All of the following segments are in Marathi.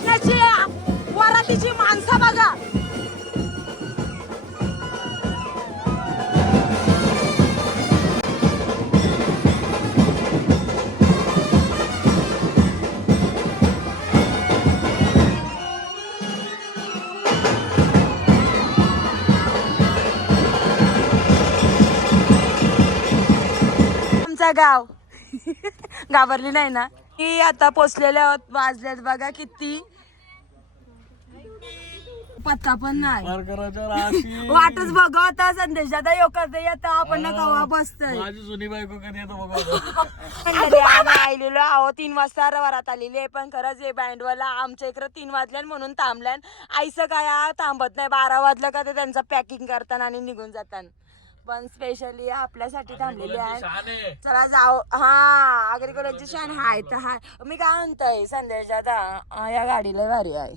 नाचण्याची वरातीची माणसं बघा. गाव घाबरली नाही ना की आता पोचलेल्या वाजल्यात बघा किती पत्ता पण नाही वाटच बघा आता संदेश आता योगात येता आपण ना कवा बसतोय. माझी जुनी बायको कधी येतो बघा. आलेलो आहो 3 वाजता वरात आलेली आहे पण खरंच हे बँडवाला आमच्या इकडे 3 वाजल्यान म्हणून थांबल्यान. आईचं काय थांबत नाही 12 वाजलं का ते त्यांचं पॅकिंग करताना आणि निघून जाताना. पण स्पेशली आपल्यासाठी थांबलेली आहे. चला जाऊ. हा अग्रिकोलाची शान हाय तर हाय. मी काय म्हणतोय संदेश आता या गाडीला भारी आहे.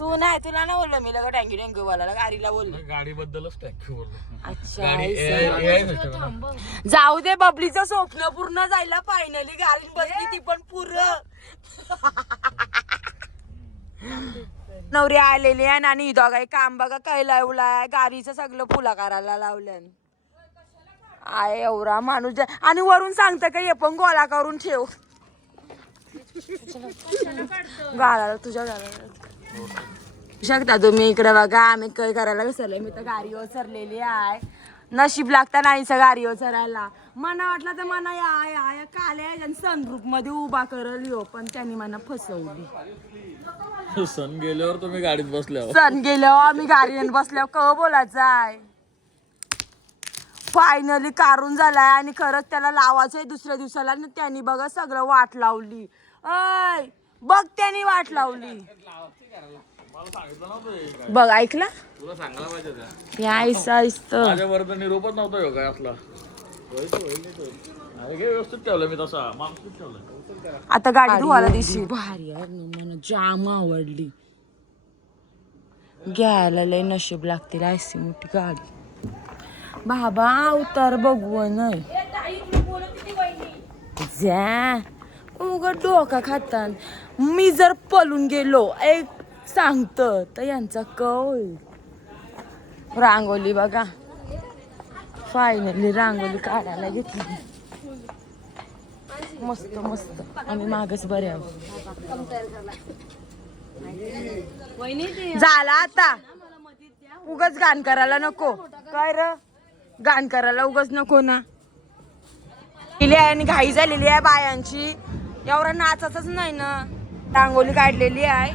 तू नाही तुला ना बोललो मी लगा टँकी टँकी बोलायला गाडीला बोललो. गाडी बद्दलच टँकी बोललो. अच्छा जाऊ दे बबलीचं स्वप्न पूर्ण जायला फायनली गाडी बसली ती पण पुरं. नवरी आलेली आहे आणि दोघाही काम बघा कैला उलाय गाडीचं सगळं फुला करायला लावलं आहे. एवढा माणूस आणि वरून सांगतं का हे पण गोळा करून ठेव गाळाला तुझ्या गाळाला शकता तुम्ही. इकडे बघा आम्ही काय करायला विसरले. मी तर गाडीवर चरलेली आहे. नशीब लागता नाहीचं गाडीवर चरायला. मना वाटला तर मना या काले सनरूफ मध्ये उभा करल यो पण त्यांनी मला फसवली. सण गेल्यावर तुम्ही गाडीत बसल्यावर सण गेल्यावर आम्ही गाडीने बसल्यावर कव बोलायचं आहे. फायनली काढून झालाय आणि खरंच त्याला लावायचंय दुसऱ्या दिवसाला. त्यांनी बघा सगळं वाट लावली. अय बघ त्यांनी वाट लावली. बघ ऐकला तुला सांगायला पाहिजे या निरोपच नव्हता योग असला. व्यवस्थित ठेवलं मी तसा माणूस ठेवलं. आता गाडी धुवायला दिशी भारी आहे मला जाम आवडली. घ्यायला लय नशीब लागतील ऐसी मोठी गाडी. बाबा उतार बघू नाही जा उघड डोका खातान. मी जर पळून गेलो एक सांगत तर यांचा कळ. रांगोली बघा फायनली रांगोली काढायला घेतली. मस्त मस्त आम्ही मागच बरे आहोत. झाला आता उगाच गाण करायला नको. काय र गाण करायला उगाच नको ना. आणि घाई झालेली आहे बायांची. एवढा नाचाच नाही ना. रांगोली काढलेली आहे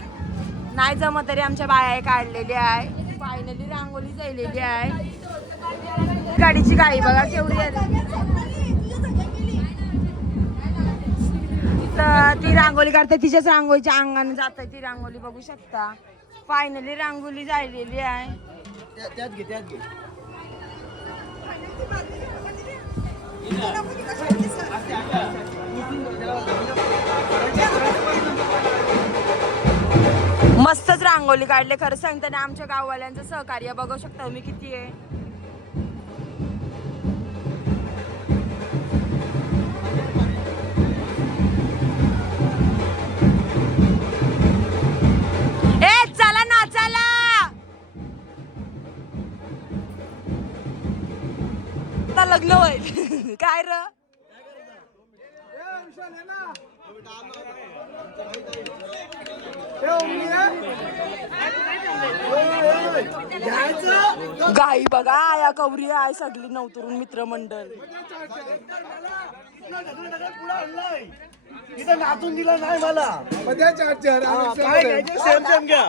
नाही जमत तरी आमच्या बाया काढलेली आहे. फायनली रांगोली झालेली आहे. गाडीची गाडी बघा केवढी आहे. ती रांगोली काढते तिच्याच रांगोळीच्या अंगाने जाते ती रांगोली बघू शकता. फायनली रांगोली झालेली आहे. मस्तच रांगोली काढले खरं सांगताना. आमच्या गाववाल्यांचं सहकार्य बघू शकता तुम्ही किती आहे. चला नाचाला लग्न होईल काय र. गाई बघा आया कवरी आहे सगळी नवतरून मित्रमंडळ. इथं नाचून दिला नाही मला. सेम सेम घ्या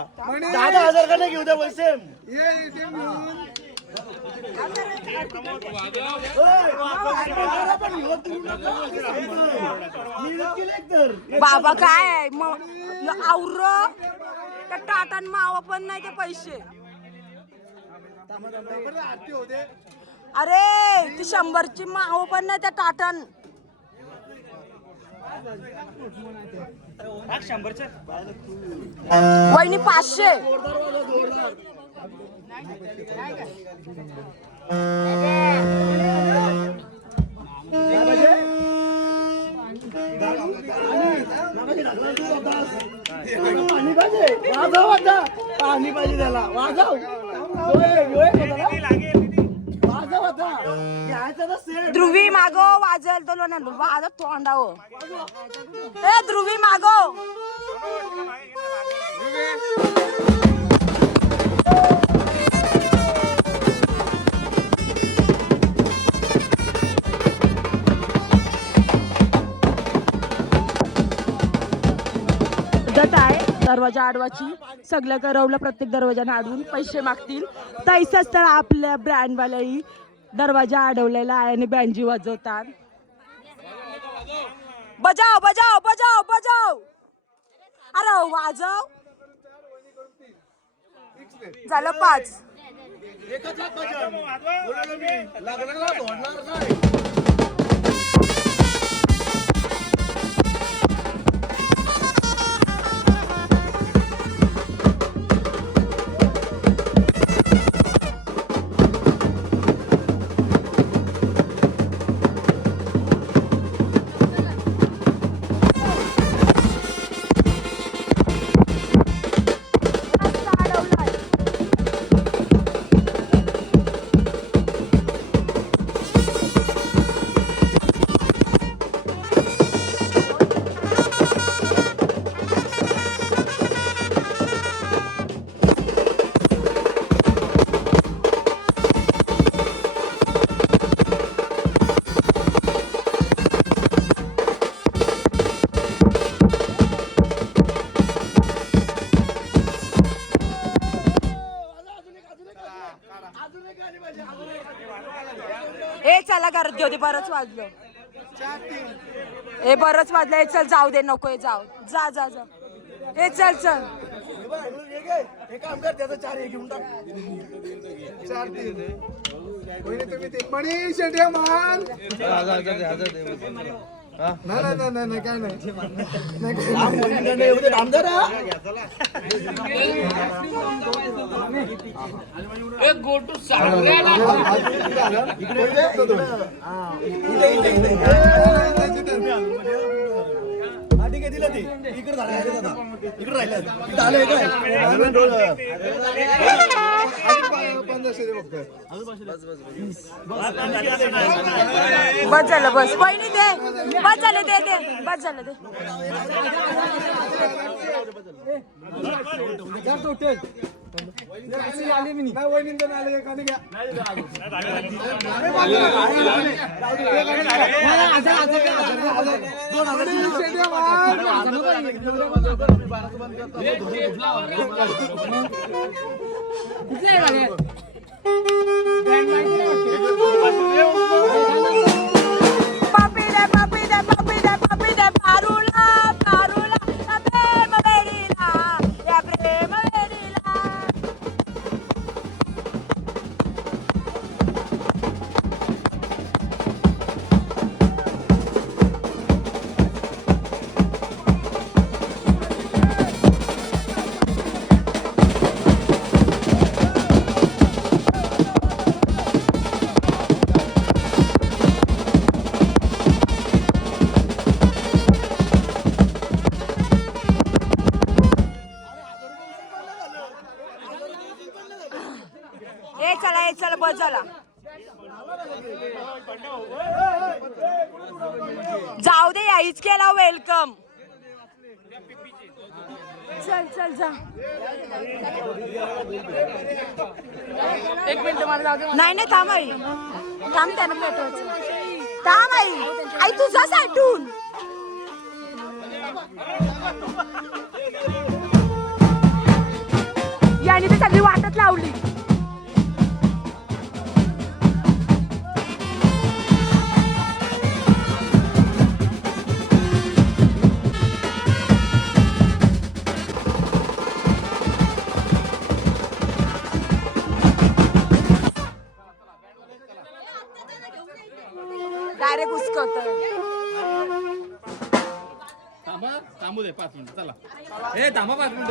10,000 का नाही घेऊ द्या सेम. बाबा काय आवर त्या टाटान मावा पण नाही ते पैसे. अरे ती 100ची माव पण नाही त्या टाटान. वहिनी 500. मगाशी ढकलायला तू होतास. पाणी पाहिजे वाजव आता. पाणी पाहिजे त्याला वाजव. वाजव आता. घ्यायचं ना सेट. ध्रुवी मागो वाजल तो ना वाजत तोंडाव. ए ध्रुवी मागो. पद्धत आहे दरवाजा अडवाची. सगळं करवलं प्रत्येक दरवाजाने अडवून पैसे मागतील. तैसच तर आपल्या ब्रँडवाल्याही दरवाजा अडवलेला आहे आणि बँजी वाजवतात. बजाव बजाव बजाव बजाव. अरे वाजव. झालं 5. एकच हात बजाव. लग्नाला सोडणार नाही. ए चला गर्दी होती. बरंच वाजलं. ए बरंच वाजलं. ए चल जाऊ दे. नको जाऊ. जा जा जा. ए चल चल. हे काम कर त्याचं 4 हे घेऊन टाक. 4 मनीष शेट्या मान. नाही काय नाही एवढे आमदार ठीक आहे दिलं ती इकडे झालं. इकडे राहिलं आलंय काय. बस झालं. बस पहिली दे. बस झालं. दे दे. बस झालं. दे. Papi de parula, parula, la prema verila, la prema verila. चला बस झाला. जाऊ दे याहीच केला. वेलकम. चल चल जा. 1 मिनिट मला जाऊ दे. नाही नाही थांब आई. थांब त्यानं पेटवायचं. थांब आई. आई तुझा साठून. याने ती सगळी वाटत लावली. डायरेक्ट उचकत. थांबू दे 5 मिनिट. चला ए थांबा 5 मिनिट.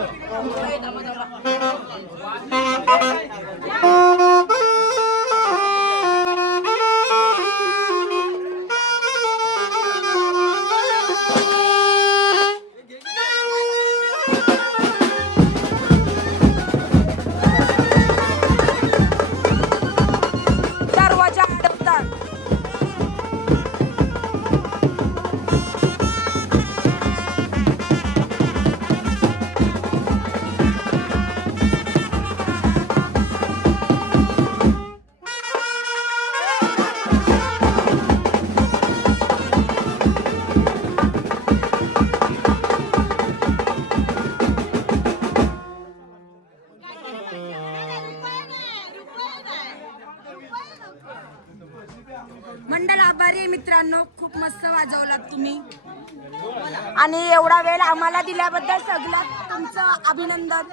आणि एवढा वेळ आम्हाला दिल्याबद्दल सगळ्यात तुमचं अभिनंदन.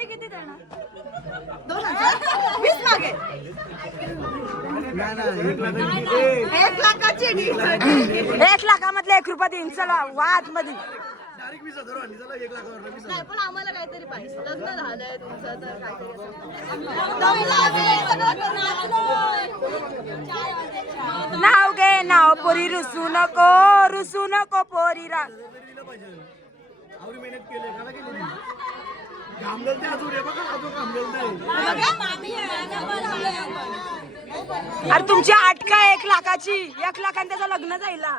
किती देणार? 20 मागे 1 लाखाची 1 लाखामधले 1 रुपया देईन. चला वाद मध्ये नाही, पण आम्हाला काहीतरी पाहिजे. लग्न झालंय तुमचं तर काहीतरी नाव घे नाव पोरी रुसू नको पोरी रा. अरे तुमची 8 का 1 लाखाची 1 लाखाने त्याचं लग्न जायला.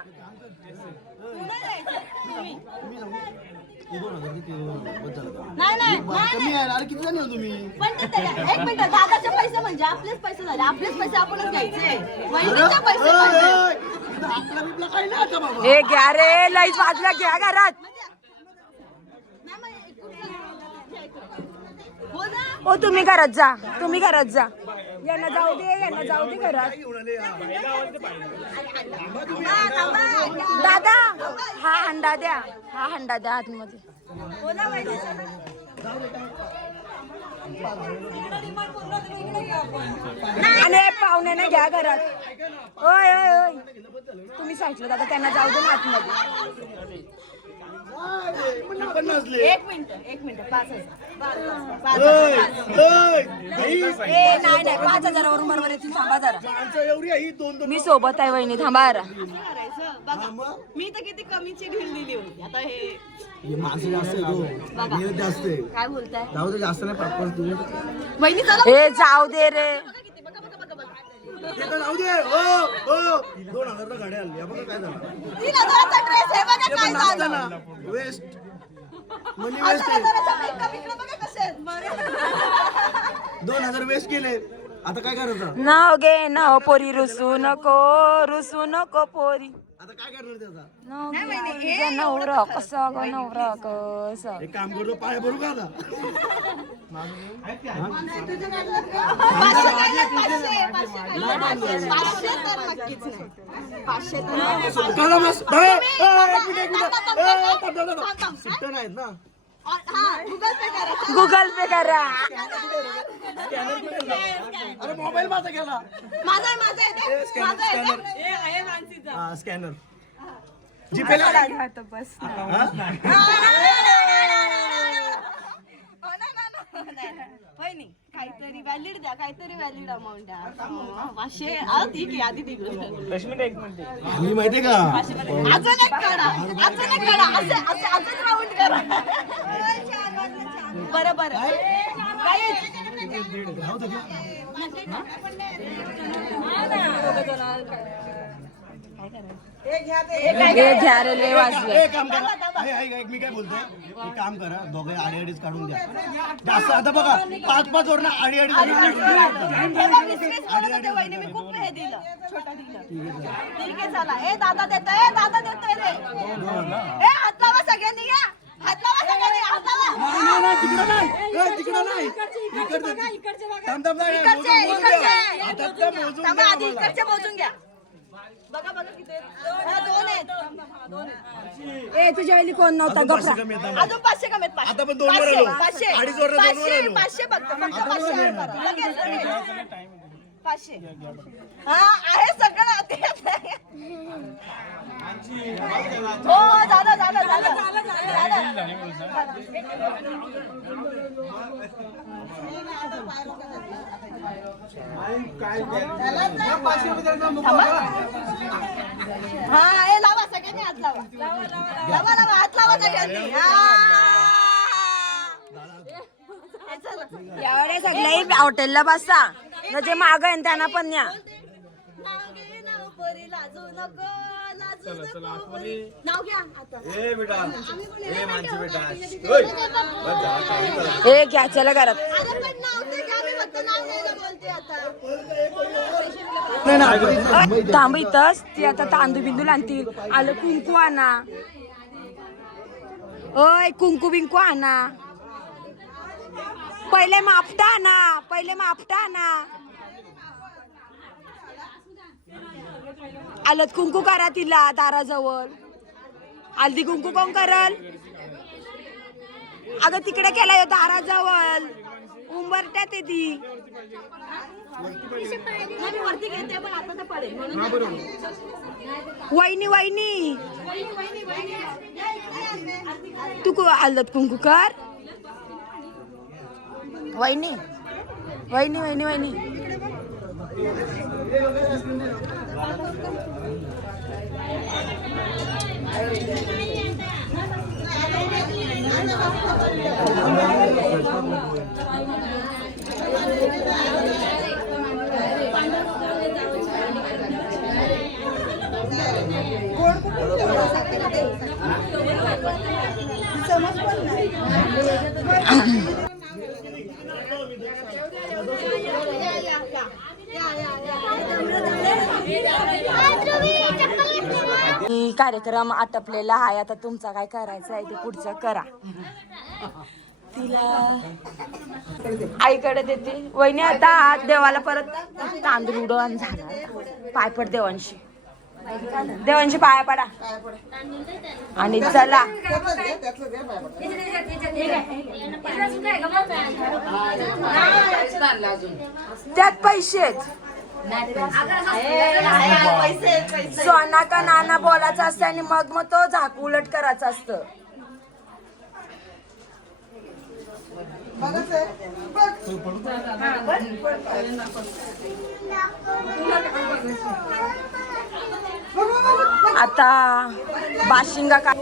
कमी आहे अरे किती जण तुम्ही पण ते एक मिनिट, दादाचे पैसे म्हणजे आपलेच पैसे झाले. आपलेच पैसे आपणच घ्यायचे. वहिनीचे पैसे म्हणजे आपला बिपला काही नाही आता बाबा. हे घ्या रे लईच वाजला घ्या घरात. नाही, मग हो ना. हो तुम्ही घरात जा यांना जाऊ दे घरात. दादा हा हंडा द्या आतमध्ये. हो ना वहिनी. आणि पाहुण्यांना घ्या घरात. ओय तुम्ही सांगितलं दादा त्यांना जाऊ दे ना आतमध्ये. पण नसले एक मिनिट 5,000. नाही 5,000 वरून बरोबर येतील. थांबा जरा एवढी आहे ही 2-2 मी सोबत आहे वहिनी. थांबा जरा. करायचं बघा, मी तर किती कमीची ढील दिली होती. आता हे माणसं जास्त आहे तो मेहनत जास्त आहे. काय बोलताय जाऊ दे जास्त नाही 5-5 तुझे वहिनी? चला हे जाऊ दे रे. किती बघा. जाऊ दे. हो 2,000 गाड्या आली बघा काय झालं. 3,000चा ड्रेस आहे बघा काय झालं. वेस्ट मनी वेस्ट आहे. 8,000चा मेकअप इकडे बघा कसे आहेत. 2,000 वेस्ट केले आता काय करायचं. नाव घे नाव पोरी रुसू नको पोरी. आता काय करणार त्याचा नाव घे तुझा नवरा कसा ग नवरा कसा. एक काम करतो पाय भरू का आता 500 चला बस. एक मिनिट सुट्ट्या नाहीत ना. गुगल पे करा. अरे मोबाईल माझा गेला. माझा स्कॅनर जीपे काहीतरी व्हॅलिड द्या, काहीतरी व्हॅलिड अमाऊंट द्या. 500 ठीक आहे. आधी ती गोष्ट मी माहितीये का अजून एक काढा असं अजून राऊंड करा. बरं हे घ्या रे लय वाजलं. एक काम करा ऐक मी काय बोलतोय एक काम करा दोघे आडीअडीच काढून द्या. जास्त आता बघा 5-5 वर ना आडीअडीच वहिनी मी खूप हे दिलं, छोटा दिलं. ठीक आहे चला. ए दादा देतोय रे. ए हात लावा सगळ्यांनी. या हात लावा सगळ्यांनी. हात लावा. तिकडं नाही थांबा, आधी इकडचे मोजून घ्या. बघा किती आहेत. 2 आहेत. ए तुझ्या वेळी कोण नव्हता गप्पा. अजून 500 कमी आहेत. आता पण 2 वर आलो. 500 अडीच वर 2 वर आलो. 500 फक्त 500 ऍड करा. लगेच 500. हा आहे सगळं आधी. हो झालं. हा हे लावा सगळ्यांनी. हात लावा हात लावा सगळ्यांनी. यावेळेस सगळ्याही हॉटेलला बसा न जे माग आहे त्यांना पण न्या. नाव घ्या आता. हे घ्या चला घरात. अरे पण नाव ते घ्या. मी फक्त नाव घ्यायला बोलते आता. थांब इथंच. ती आता तांदूळ बिंदू आणतील. आलं कुंकू आणा. ओय कुंकू बिंकू आणा. पहिले मापटा आणा. आलत कुंकू करा तिला दाराजवळ. हल्दी कुंकू कोण करल? अगं तिकडे केला दाराजवळ उंबरट्यात आहे ती. मी वरती घेते पण आता तर पडेल म्हणून. वहिनी वहिनी तू हळद कुंकू कर. वहिनी वहिनी वहिनी वहिनी कार्यक्रम आटपलेला आहे. आता तुमचा काय करायचं आहे ते पुढचं करा. तिला आईकडे देते. वहिनी आता देवाला परत तांदूळ उडवून झाला. पाय पड देवांशी. देवांशी पाया पडा आणि चला. त्यात पैसे आहेत. सोना का नाना बोलायचं असतं आणि मग तो झाक उलट करायचं असतं. आता बाशिंगा का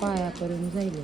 पाया करून जाईल.